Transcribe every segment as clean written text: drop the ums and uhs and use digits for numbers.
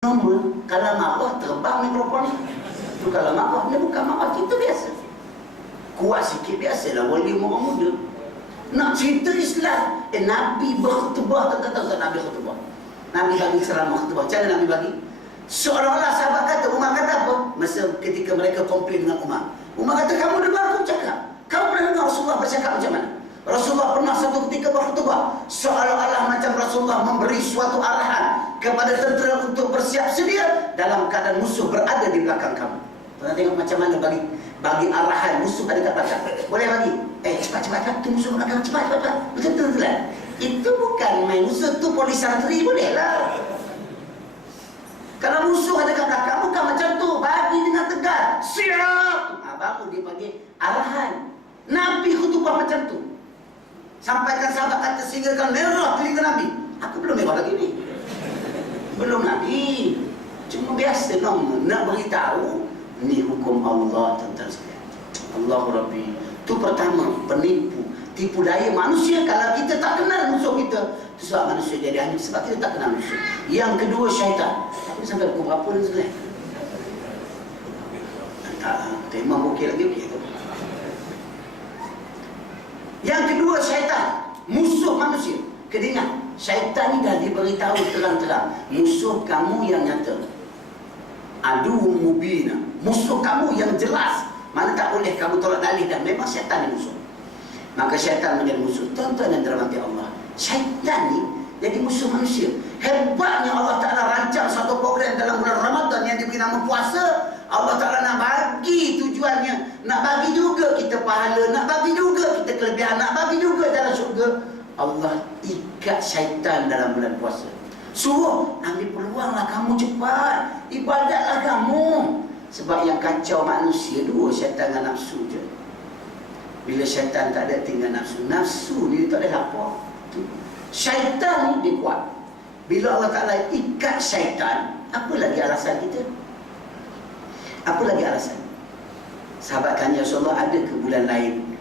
Normal, kalau marah terbang mikrofon ni. Tu kalau marah ni bukan marah kita biasa. Kuat sikit biasalah volume orang muda. Nak cerita Islam, Nabi berkhutbah, tak Nabi khutbah. Nabi bagi ceramah khutbah. Cara Nabi bagi? Seolah-olah sahabat kata, Umar kata apa? Masa ketika mereka komplain dengan Umar. Umar kata, kamu dengar aku cakap? Kamu pernah dengar Rasulullah bercakap macam mana? Rasulullah pernah satu ketika berkhutbah, seolah-olah macam Rasulullah memberi suatu arahan kepada tentera untuk bersiap sedia dalam keadaan musuh berada di belakang kamu. Pernah tengok macam mana bagi arahan musuh ada kat belakang? Boleh bagi? Cepat, tu musuh belakang, cepat. Betul lah. Itu bukan main musuh, tu polis santri boleh lah. Kalau musuh ada kat belakang, bukan macam tu. Bagi dengan tegar, siap. Baru dia bagi arahan. Nabi khutbah macam tu. Sampaikan sahabat kata sehingga kan merah telinga Nabi. Aku belum merah lagi ni. Belum lagi. Cuma biasa nak beritahu ni hukum Allah, tuan-tuan sekalian. Allahu Rabbi. Itu pertama, penipu, tipu daya manusia. Kalau kita tak kenal musuh kita, itu sebab manusia jadi hancur, sebab kita tak kenal musuh. Yang kedua, syaitan. Tapi sampai pukul berapa ni sebenarnya? Tak, tema okey lagi okey tu. Yang kedua, syaitan, musuh manusia. Kena syaitan ni dah diberitahu terang-terang, musuh kamu yang nyata, adu mubina, musuh kamu yang jelas, mana tak boleh kamu tolak dalih, dan memang syaitan ni musuh. Maka syaitan menjadi musuh. Tuan-tuan yang dirahmati Allah, syaitan ni jadi musuh manusia. Hebatnya Allah Ta'ala rancang satu program dalam bulan Ramadan yang diberi nama puasa. Allah Ta'ala nak bagi tujuannya, nak bagi juga kita pahala, nak bagi juga kita kelebihan, nak bagi juga dalam syurga. Allah ikat syaitan dalam bulan puasa. Suruh ambil peluanglah kamu cepat, ibadatlah kamu. Sebab yang kacau manusia dua, syaitan dengan nafsu je. Bila syaitan tak ada, tinggal nafsu. Nafsu ni tak ada apa. Syaitan ni dia kuat. Bila Allah Ta'ala ikat syaitan, apa lagi alasan kita? Apa lagi alasan? Sahabat tanya Rasulullah, ada ke bulan lain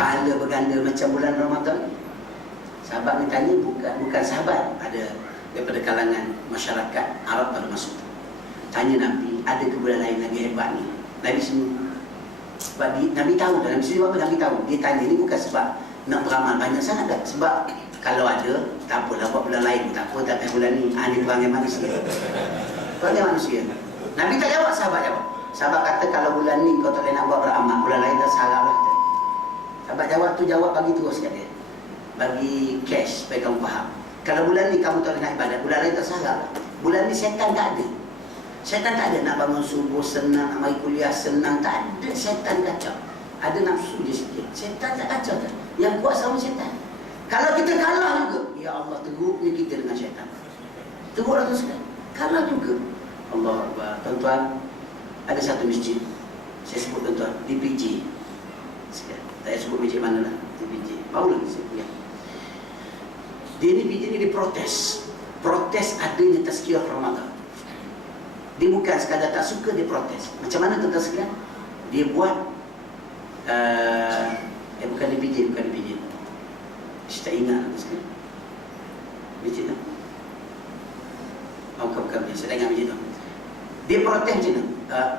pahala berganda macam bulan Ramadan? Sahabat ni tanya, bukan sahabat, ada daripada kalangan masyarakat Arab pada masa itu. Tanya Nabi, ada ke bulan lain lagi hebat ni? Nabi semua. Sebab Nabi tahu dah, Nabi tahu. Dia tanya ni bukan sebab nak beramal banyak sangat dah. Sebab kalau ada, tak apalah buat bulan lain, tak apa, tak bulan ni. Ini perangai manusia. Perangai manusia. Nabi tak jawab, sahabat jawab. Sahabat kata, kalau bulan ni kau tak boleh nak buat beramal, bulan lain dah sarap lah. Sahabat jawab bagi terus kat dia. Bagi cash supaya kamu faham. Kalau bulan ni kamu tak boleh nak ibadat, bulan lain tak sarap lah. Bulan ni syaitan tak ada. Syaitan tak ada nak bangun subuh senang, nak mari kuliah senang, tak ada. Syaitan kacau. Ada nafsu je sikit. Syaitan tak kacau tak? Yang kuat sama syaitan. Kalau kita kalah juga, ya Allah, teruknya kita dengan syaitan. Teruklah tu sekali. Kalah juga. Allah Akbar. Tuan-tuan, ada satu masjid, saya sebut tuan-tuan, di PJ. Tak payah sebut masjid mana lah, di PJ. Baru lagi saya punya. Dia ni PJ ni dia protes adanya tazkirah Ramadan. Dia bukan sekadar tak suka, dia protes. Macam mana tuan-tuan sekalian? Dia buat bukan di PJ. Saya tak ingat tuan-tuan sekalian. PJ tu bukan PJ, saya tak ingat PJ tu. Dia protes macam ni.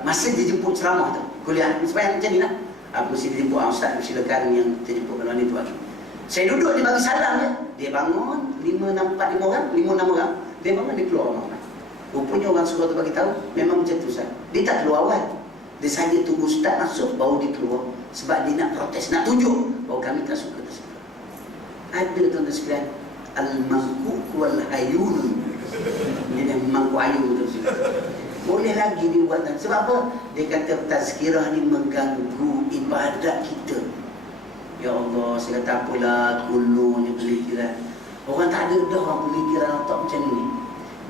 Masa dia jemput ceramah tu, kuliah supaya macam ni lah. Aku mesti jemput ustaz, silakan yang terjemput kalau ni tu lagi. Saya duduk, dia bagi salam je. Dia bangun 5, 6 orang. Dia bangun, dia keluar orang. Rupanya orang suruh tu bagi tahu, memang macam tu Ustaz. Dia tak keluar awal. Dia saja tunggu ustaz masuk baru dia keluar. Sebab dia nak protes, nak tunjuk bahawa kami tak suka tersebut. Ada tuan-tuan sekalian, al-mangkuk wal-ayun. Dia mangkuk ayun tu. Boleh lagi dia buat. Sebab apa? Dia kata tazkirah ni mengganggu ibadat kita. Ya Allah, saya kata apalah kunonya pemikiran. Orang tak ada dah orang pemikiran otak macam ni.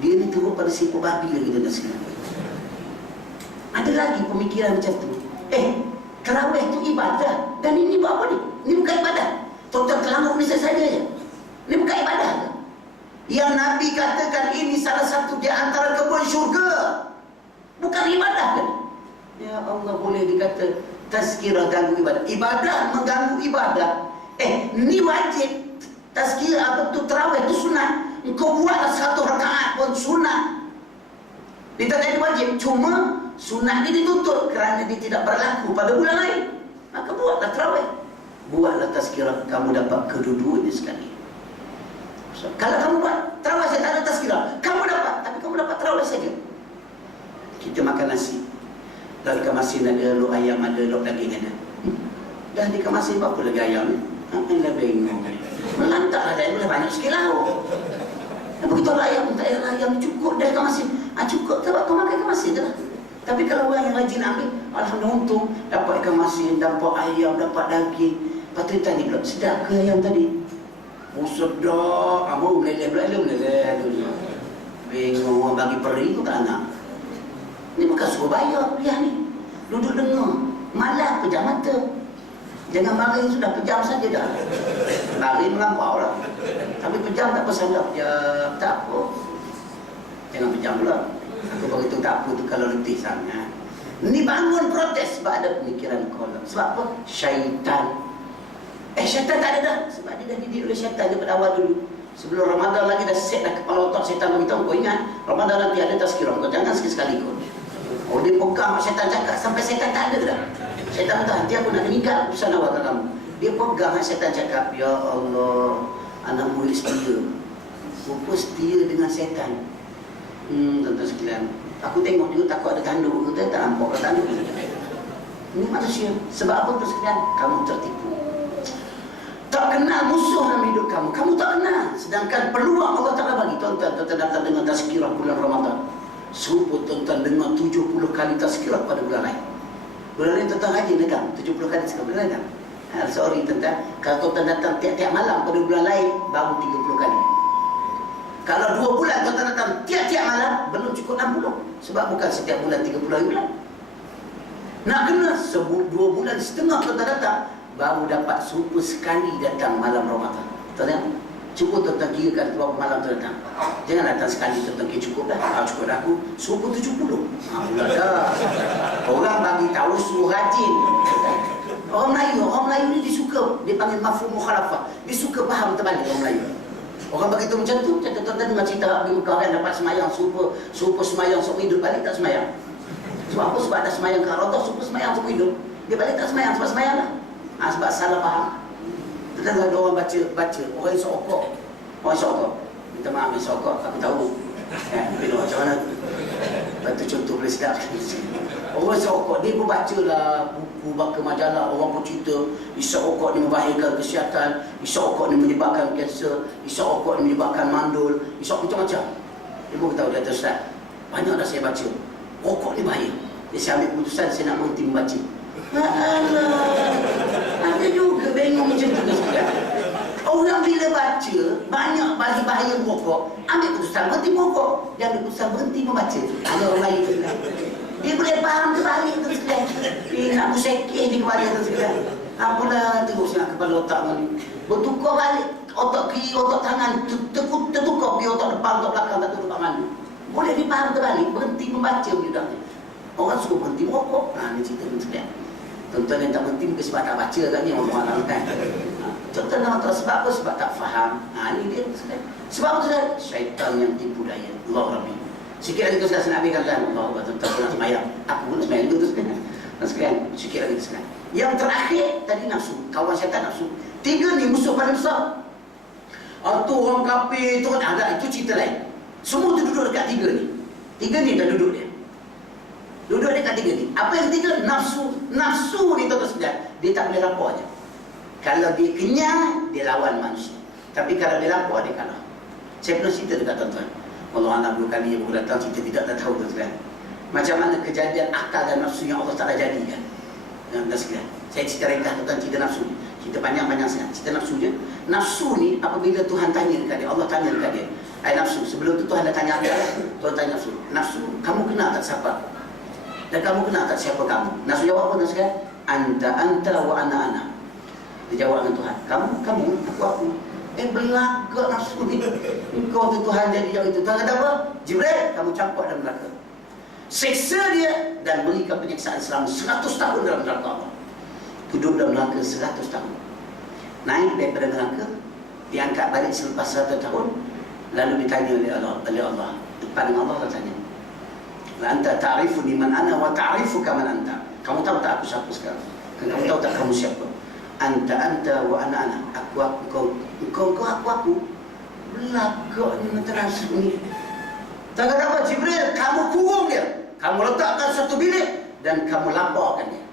Dia ni teruk pada siput babi lagi tuan-tuan sekalian. Ada lagi pemikiran macam tu. Tarawih tu ibadah. Dan ini buat apa ni? Ini bukan ibadah. Tuan-tuan kelanguk ni saja je. Ini bukan ibadah ke? Yang Nabi katakan ini salah satu di antara kebun syurga. Bukan ibadah kan? Ya Allah, boleh dikata tazkirah ganggu ibadah. Ibadah mengganggu ibadah. Ni wajib. Tazkirah apa tu, tarawih tu sunat. Engkau buatlah 1 rakaat pun sunat. Dia tak jadi wajib. Cuma sunat dia ditutup kerana dia tidak berlaku pada bulan lain. Maka buatlah tarawih. Buatlah tazkirah, kamu dapat kedua-duanya sekali. So, kalau kamu buat tarawih saya tak ada tazkirah, kamu dapat, tapi kamu dapat tarawih saja. Kita makan nasi, dalam kemasin ada lok ayam, ada lok daging ada. Dah di kemasin berapa lagi ayam ni? Alah bengong. Melantaklah dah, boleh banyak sikit lauk. Begitu ayam, tak ada ayam cukup dah kemasin. Cukup, sebab kau makan kemasin je lah. Tapi kalau orang yang rajin ambil, alhamdulillah untung dapat ikan masin, dapat ayam, dapat daging. Lepas tu tanya pula, sedap ke ayam tadi? Oh sedap, mau meleleh dulu. Bingung orang bagi peri tu tak nak. Ni bukan suruh bayar kuliah ni. Duduk dengar, malah pejam mata. Jangan mari sudah pejam saja dah. Lari melampau lah. Tapi pejam tak pasal dah, pejam tak apa. Jangan pejam pula. Aku beritahu tak apa tu kalau letih sangat. Ni bangun protes sebab ada pemikiran kolak. Sebab apa? Syaitan. Syaitan tak ada dah. Sebab dia dah didik oleh syaitan daripada awal dulu. Sebelum Ramadan lagi dah set dah kepala otak syaitan beritahu. Kau ingat, Ramadan nanti ada tazkirah. Kau jangan sekali-sekali kau. Oh dia pegang syaitan cakap sampai syaitan tak ada dah. Syaitan kata, nanti aku nak meninggal urusan awak kat kamu. Dia pegang syaitan cakap, ya Allah, anak murid setia. Rupa setia dengan syaitan. Tuan-tuan sekalian, aku tengok juga takut ada tanduk. Kita tak nampak ada tanduk. Ini manusia. Sebab apa tuan sekalian? Kamu tertipu. Tak kenal musuh dalam hidup kamu. Kamu tak kenal. Sedangkan peluang Allah Ta'ala bagi. Tuan-tuan datang dengan tazkirah bulan Ramadan. Serupa tuan-tuan dengar 70 kali tazkirah pada bulan lain. Bulan lain tuan-tuan rajin dengar 70 kali sekali bulan lain. Sorry tuan-tuan, kalau tuan-tuan datang tiap-tiap malam pada bulan lain, baru 30 kali. Kalau 2 bulan tuan-tuan datang tiap-tiap malam, belum cukup 60. Sebab bukan setiap bulan 30 hari bulan. Nak kena 2 bulan setengah tuan-tuan datang, baru dapat serupa sekali datang malam Ramadan. Tuan-tuan, cuba tuan-tuan kirakan berapa malam tu datang. Jangan datang sekali tuan-tuan kira cukup dah. Cukup dah aku serupa 70. Pula dah. Orang bagi tahu suruh rajin. Orang Melayu ni dia suka, dia panggil mafhum mukhalafah. Dia suka faham terbalik orang Melayu. Orang bagi tahu macam tu, tuan-tuan dengar cerita di Mekah kan dapat semayang serupa semayang seumur hidup, balik tak semayang. Sebab apa? Sebab ada semayang kat Raudah, serupa semayang seumur hidup. Dia balik tak semayang sebab semayang lah. Sebab salah faham. Tentang ada orang baca, orang sokok. Orang sokok. Minta maaf yang sokok, aku tahu. Bila macam mana? Lepas tu contoh boleh sedap. Orang sokok, dia pun baca lah buku, baca majalah, orang pun cerita isap rokok ni membahayakan kesihatan, isap rokok ni menyebabkan kanser, isap rokok ni menyebabkan mandul, isap macam-macam. Dia pun tahu dia Ustaz, banyak dah saya baca, rokok ni bahaya. Dia saya ambil keputusan, saya nak berhenti membaca. Alah, ada juga bengong macam tu kan. Orang bila baca banyak bagi bahaya rokok, ambil keputusan berhenti merokok. Dia ambil keputusan berhenti membaca. Ada orang lain tu kan. Dia boleh faham terbalik tu sekalian. Nak bersekeh di kepala tu sekalian. Apalah tengok siap kepala otak ni. Bertukar balik otak kiri, otak tangan, tertukar pergi otak depan, otak belakang, tak tahu depan mana. Boleh dipaham terbalik, berhenti membaca budak ni. Orang suruh berhenti merokok. Ni cerita tu sekalian. Tuan-tuan yang tak berhenti mungkin sebab tak baca kan ni orang-orang kan. Tuan-tuan nak tahu sebab apa? Sebab tak faham. Ni dia sekalian. Sebab apa tu? Syaitan yang tipu daya. Allah Rabbi. Sikit lagi tu saya nak habiskan kan. Allah tuan-tuan nak semayang. Aku pun semayang juga tu sekalian. Sekalian, sikit lagi tu sekalian. Yang terakhir tadi nafsu. Kawan syaitan nafsu. 3 ni musuh paling besar. Tu orang kafir tu ada, itu cerita lain. Semua tu duduk dekat 3 ni. 3 ni dah duduk dia. Duduk dekat 3 ni. Apa yang 3? Nafsu. Nafsu ni tuan-tuan sekalian, dia tak boleh lapar je. Kalau dia kenyang, dia lawan manusia. Tapi kalau dia lapar, dia kalah. Saya pernah cerita dekat tuan-tuan. Allah anak 2 kali yang datang cerita tidak tahu tuan-tuan. Macam mana kejadian akal dan nafsu yang Allah Ta'ala jadikan. Tuan-tuan sekalian, saya cerita ringkas tentang cerita nafsu. Cerita panjang-panjang sangat. Cerita nafsu je. Nafsu ni apabila Tuhan tanya dekat dia, Allah tanya dekat dia, nafsu, sebelum tu Tuhan dah tanya dia, Tuhan tanya nafsu. Nafsu, kamu kenal tak siapa? Dan kamu kenal tak siapa kamu? Nafsu jawab apa tuan sekalian? Anta wa ana. Dia jawab dengan Tuhan, kamu, aku. Belaka nafsu ni. Engkau tu Tuhan jadi jawab itu. Tuhan kata apa? Jibril, kamu campak dalam neraka. Seksa dia dan berikan penyiksaan selama 100 tahun dalam neraka Allah. Duduk dalam neraka 100 tahun. Naik daripada neraka, diangkat balik selepas 100 tahun, lalu ditanya oleh Allah. Depan dengan Allah tanya, La anta ta'rifuni man ana wa ta'rifuka man anta. Kamu tahu tak aku siapa sekarang? Kamu tahu tak kamu siapa? Anta wa ana. Aku, kau, aku. Belakang ni terasa ni. Tak kata apa, Jibril, kamu kurung dia. Kamu letakkan satu bilik dan kamu laparkan dia.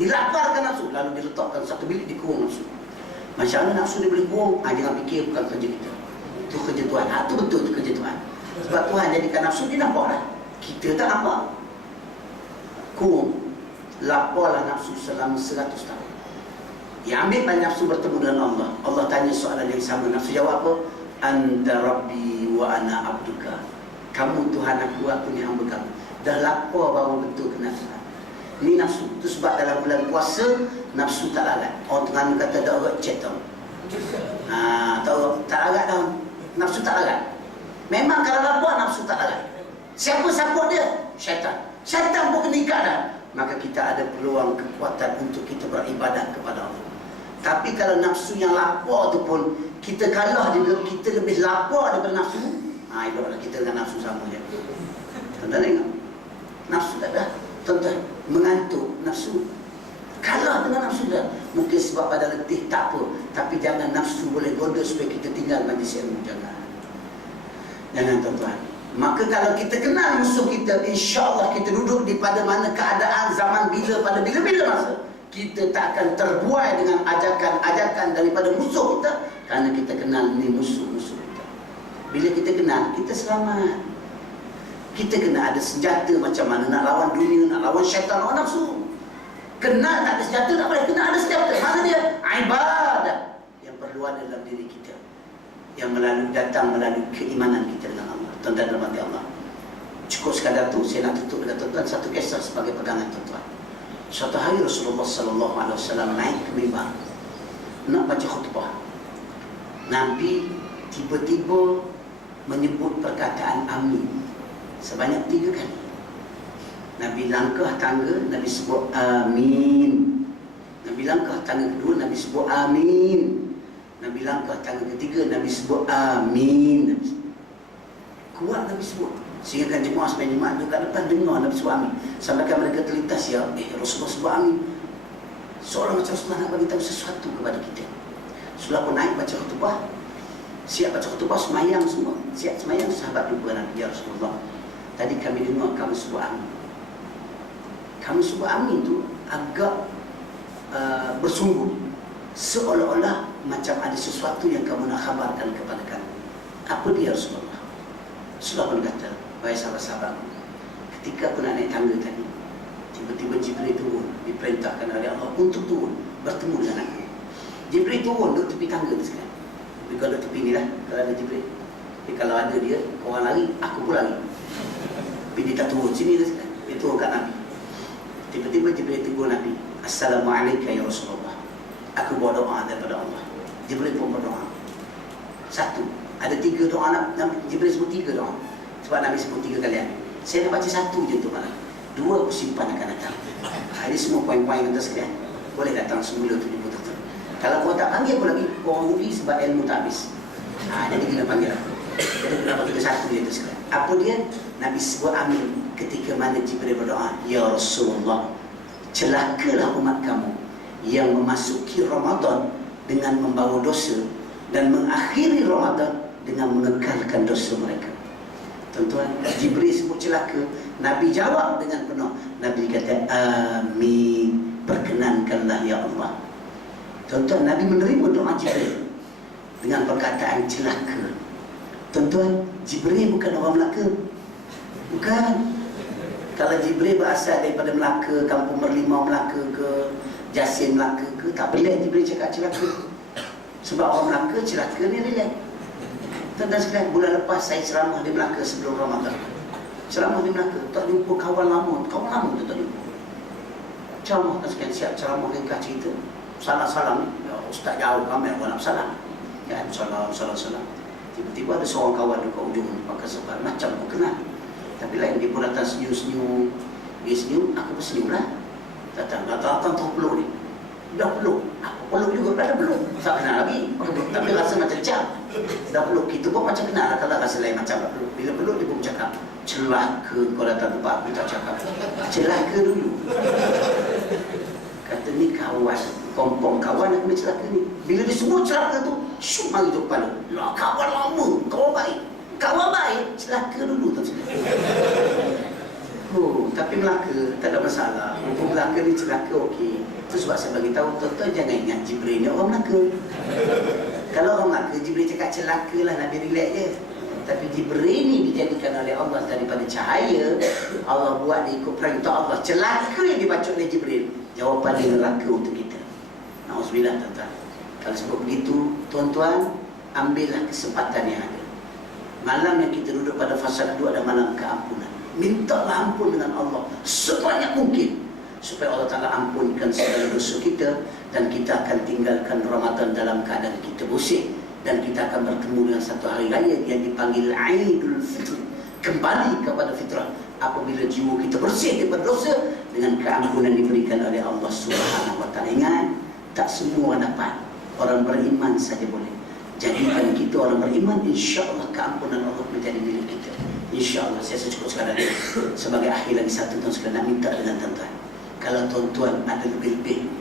Dilaparkan nafsu, lalu diletakkan satu bilik, dikurung nafsu. Masya Allah, nafsu dia boleh kurung. Jangan fikir bukan kerja kita. Itu kerja Tuhan. Itu betul, itu kerja Tuhan. Sebab Tuhan jadikan nafsu, dia nampak lah. Kita tak nampak. Kurung. Laparlah nafsu selama 100 tahun. Dia ambil nafsu bertemu dengan Allah. Allah tanya soalan yang sama. Nafsu jawab apa? Anta Rabbi wa ana abduka. Kamu Tuhan aku ni hamba kamu. Dah lapar baru betul ke nafsu. Ini nafsu. Itu sebab dalam bulan puasa, nafsu tak larat. Orang Terengganu kata tak larat cek tau. Tak larat tau. Nafsu tak larat. Memang kalau lapar, nafsu tak larat. Siapa support dia? Syaitan. Syaitan pun kena ikat dah. Maka kita ada peluang kekuatan untuk kita beribadat kepada Allah. Tapi kalau nafsu yang lapar tu pun kita kalah dia, kita lebih lapar daripada nafsu. Eloklah kita dengan nafsu sama je. Tuan-tuan tengok. Nafsu tak ada. Tuan-tuan, mengantuk nafsu. Kalah dengan nafsu dah. Mungkin sebab pada letih, tak apa. Tapi jangan nafsu boleh goda supaya kita tinggal majlis ilmu. Jangan tuan-tuan. Maka kalau kita kenal musuh kita, insya-Allah kita duduk di pada mana keadaan zaman bila pada bila-bila masa. Kita tak akan terbuai dengan ajakan-ajakan daripada musuh kita, kerana kita kenal ni musuh-musuh kita. Bila kita kenal, kita selamat. Kita kena ada senjata macam mana nak lawan dunia, nak lawan syaitan, lawan nafsu. Kenal tak ada senjata, tak boleh. Kena ada senjata. Mana dia? Ibadah yang perlu ada dalam diri kita, yang datang melalui keimanan kita dengan Allah. Tuan-tuan dalam hati Allah. Cukup sekadar tu, saya nak tutup dengan tuan-tuan satu kisah sebagai pegangan tuan-tuan. Suatu hari Rasulullah sallallahu alaihi wasallam naik ke mimbar nak baca khutbah. Nabi tiba-tiba menyebut perkataan amin sebanyak 3 kali. Nabi langkah tangga, Nabi sebut amin. Nabi langkah tangga kedua, Nabi sebut amin. Nabi langkah tangga ketiga, Nabi sebut amin. Kuat Nabi sebut. Sehingga kan jemaah sampai jemaah tu kat depan dengar Nabi sebut amin. Sampai kan mereka terlintas, ya Rasulullah sebut amin. Seorang macam Rasulullah nak bagi tahu sesuatu kepada kita. Rasulullah pun naik baca khutbah. Siap baca khutbah, semayang semua. Siap semayang, sahabat jumpa Nabi, ya Rasulullah, tadi kami dengar kamu sebut amin. Kamu sebut amin tu agak bersungguh, seolah-olah macam ada sesuatu yang kamu nak khabarkan kepada kami. Apa dia Rasulullah? Rasulullah pun kata, wahai sahabat-sahabat, ketika aku nak naik tangga tadi, tiba-tiba Jibril turun, diperintahkan oleh Allah untuk turun, bertemu dengan aku. Jibril turun duduk tepi tangga tu sekarang. Tapi kalau tepi ni lah, kalau ada Jibril. Jadi kalau ada dia, orang lari, aku pun lari. Tapi dia tak turun sini tu sekarang. Dia turun kat Nabi. Tiba-tiba Jibril tegur Nabi, Assalamualaikum ya Rasulullah. Aku bawa doa daripada Allah. Jibril pun berdoa. Satu. Ada 3 doa Nabi. Jibril sebut 3 doa. Sebab Nabi sebut 3 kali. Saya nak baca 1 je tu malah. 2 aku simpan akan datang. Ini semua poin-poin kita sekalian. Boleh datang semula tu di betul-betul. Kalau kau tak panggil aku lagi, kau rugi sebab ilmu tak habis. Jadi kena panggil aku. Jadi kenapa kita 1 je tu sekalian. Apa dia? Nabi sebut amin ketika mana Jibril berdoa, ya Rasulullah, celakalah umat kamu yang memasuki Ramadan dengan membawa dosa dan mengakhiri Ramadan dengan mengekalkan dosa mereka. Tuan-tuan, Jibril sebut celaka, Nabi jawab dengan penuh. Nabi kata, amin, perkenankanlah ya Allah. Tuan-tuan, Nabi menerima doa Jibril dengan perkataan celaka. Tuan-tuan, Jibril bukan orang Melaka. Bukan. Kalau Jibril berasal daripada Melaka, Kampung Merlimau Melaka ke, Jasin Melaka ke, tak boleh Jibril cakap celaka. Sebab orang Melaka celaka ni relax. Tuan-tuan sekalian, bulan lepas saya ceramah di Melaka sebelum Ramadan. Ceramah di Melaka, tak jumpa kawan lama tu tak jumpa. Ceramah tak sekalian, siap ceramah ringkas cerita. Salam-salam, ya, ustaz jauh kami aku nak salam. Ya, salam. Tiba-tiba ada seorang kawan dekat ujung pakai sebar, macam aku kenal. Tapi lain dia pun datang senyum-senyum. Dia senyum, aku pun senyum lah. Datang tu peluk ni. Dah peluk. Aku peluk juga, dah peluk. Tak kenal lagi. Tapi rasa macam cap. Dah peluk. Kita pun macam kenal lah. Kalau rasa lain macam tak peluk. Bila peluk dia pun bercakap, celaka kau datang tempat aku tak cakap. Celaka dulu. Kata ni kawan, kompong kawan aku ni celaka ni. Bila dia sebut celaka tu, syuk mari tu kepala. Lah kawan lama, kawan baik. Kawan baik, celaka dulu tu. Oh, tapi Melaka tak ada masalah. Untuk Melaka ni celaka okey. Itu sebab saya bagi tahu tuan-tuan jangan ingat Jibril ni orang Melaka. Kalau orang Melaka Jibril cakap celaka lah, Nabi relax je. Tapi Jibril ni dijadikan oleh Allah daripada cahaya. Allah buat dia ikut perintah Allah. Celaka yang dibaca oleh Jibril, jawapan dia neraka untuk kita. Nauzubillah tuan-tuan. Kalau sebab begitu, tuan-tuan ambillah kesempatan yang ada. Malam yang kita duduk pada fasa kedua ada malam keampunan. Mintalah ampun dengan Allah sebanyak mungkin supaya Allah Ta'ala ampunkan segala dosa kita, dan kita akan tinggalkan Ramadan dalam keadaan kita bersih, dan kita akan bertemu dengan satu hari raya yang dipanggil Aidul Fitr, kembali kepada fitrah apabila jiwa kita bersih daripada dosa dengan keampunan diberikan oleh Allah Subhanahu Wa Ta'ala. Ingat, tak semua dapat, orang beriman saja boleh. Jadikan kita orang beriman, insya-Allah keampunan Allah menjadi milik kita. InsyaAllah. Saya cukup sekadar sebagai akhir lagi satu tuan sekalian nak minta dengan tuan-tuan, kalau tuan-tuan ada lebih-lebih